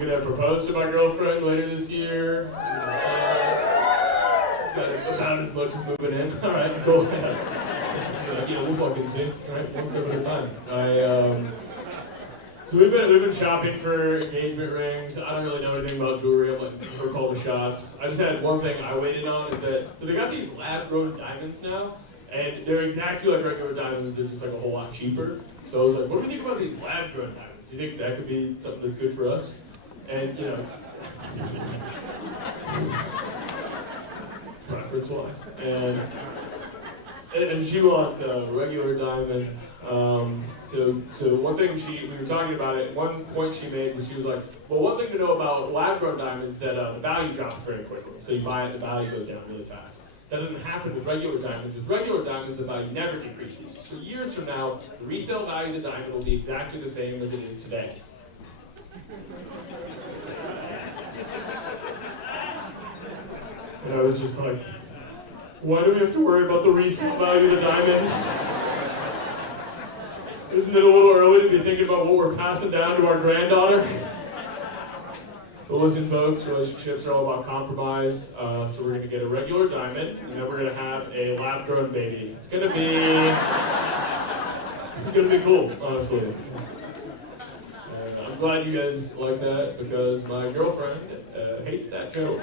gonna propose to my girlfriend later this year. Got about as much as moving in. All right, cool. We'll fucking see. All right, one step at a time. So we've been shopping for engagement rings. I don't really know anything about jewelry. I'm letting her call the shots. I just had one thing I waited on is that so they got these lab-grown diamonds now, and they're exactly like regular diamonds. They're just like a whole lot cheaper. So I was like, what do we think about these lab-grown diamonds? Do you think that could be something that's good for us? And preference-wise. And she wants a regular diamond. So one thing we were talking about it, one point she made was she was like, well, one thing to know about lab-grown diamonds is that the value drops very quickly. So you buy it, the value goes down really fast. That doesn't happen with regular diamonds. With regular diamonds, the value never decreases. So years from now, the resale value of the diamond will be exactly the same as it is today. And I was just like, why do we have to worry about the resale value of the diamonds? Isn't it a little early to be thinking about what we're passing down to our granddaughter? But listen, folks, relationships are all about compromise. So we're going to get a regular diamond, and then we're going to have a lab-grown baby. It's going to be cool, honestly. And I'm glad you guys like that because my girlfriend hates that joke.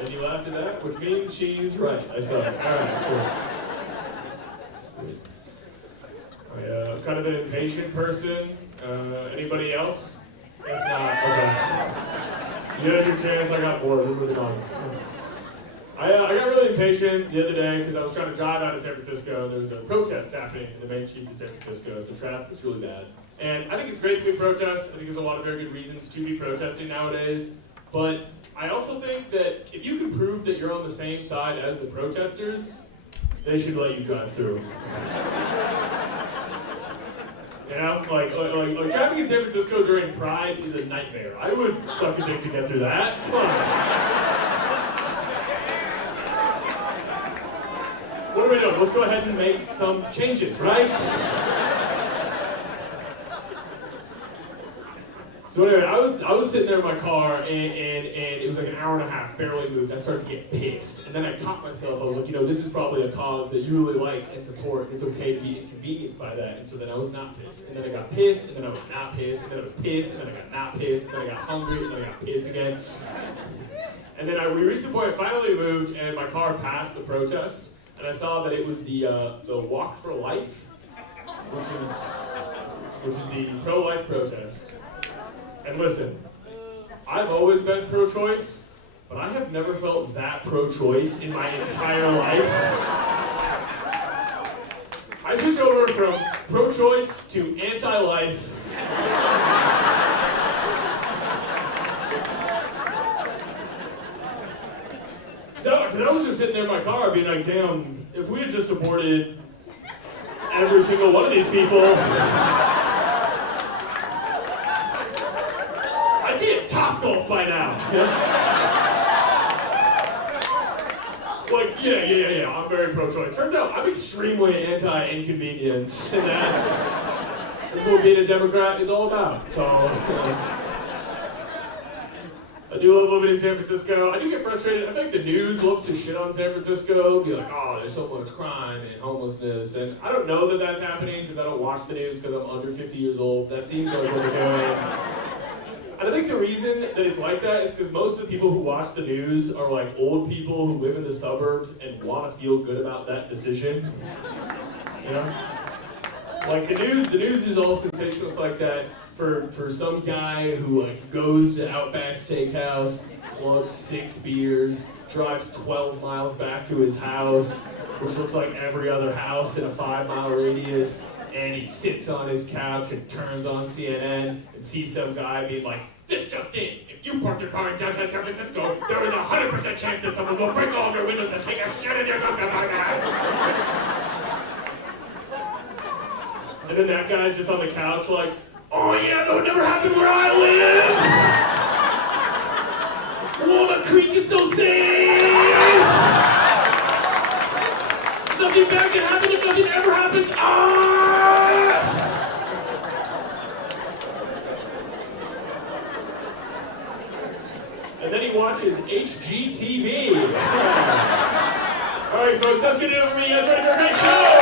And you laughed at that, which means she's right. I saw it. All right, cool. I'm kind of an impatient person. Anybody else? Guess not. Okay. You had your chance. I got bored. We're moving on. I got really impatient the other day because I was trying to drive out of San Francisco. There was a protest happening in the main streets of San Francisco, so traffic was really bad. And I think it's great that we protest. I think there's a lot of very good reasons to be protesting nowadays. But I also think that if you can prove that you're on the same side as the protesters, they should let you drive through. You know, like traffic in San Francisco during Pride is a nightmare. I would suck a dick to get through that. Come on. What are we doing? Let's go ahead and make some changes, right? So anyway, I was sitting there in my car, and it was like an hour and a half, barely moved. I started to get pissed. And then I caught myself. I was like, this is probably a cause that you really like and support. It's okay to be inconvenienced by that. And so then I was not pissed. And then I got pissed, and then I was not pissed, and then I was pissed, and then I got not pissed, and then I got hungry, and then I got pissed again. And then we reached the point, I finally moved, and my car passed the protest, and I saw that it was the Walk for Life, which is the pro-life protest. And listen, I've always been pro-choice, but I have never felt that pro-choice in my entire life. I switched over from pro-choice to anti-life. Because I was just sitting there in my car being like, damn, if we had just aborted every single one of these people, Top Golf by now. Like, yeah, I'm very pro-choice. Turns out I'm extremely anti-inconvenience, and that's what being a Democrat is all about. So, I do love living in San Francisco. I do get frustrated. I think the news loves to shit on San Francisco, be like, oh, there's so much crime and homelessness, and I don't know that that's happening because I don't watch the news because I'm under 50 years old. That seems like what they're doing. And I think the reason that it's like that is because most of the people who watch the news are like old people who live in the suburbs and want to feel good about that decision. You know? Like the news is all sensationalist like that for some guy who like goes to Outback Steakhouse, slugs 6 beers, drives 12 miles back to his house, which looks like every other house in a 5-mile radius, and he sits on his couch and turns on CNN and sees some guy being like, this just in, if you park your car in downtown San Francisco, there is a 100% chance that someone will break all of your windows and take a shit in your basement right now. And then that guy's just on the couch like, oh yeah, that would never happen where I live! Walnut Creek is so safe! Nothing bad can happen if nothing ever happens! And then he watches HGTV. All right, folks, that's going to do it for me. You guys ready for a great show?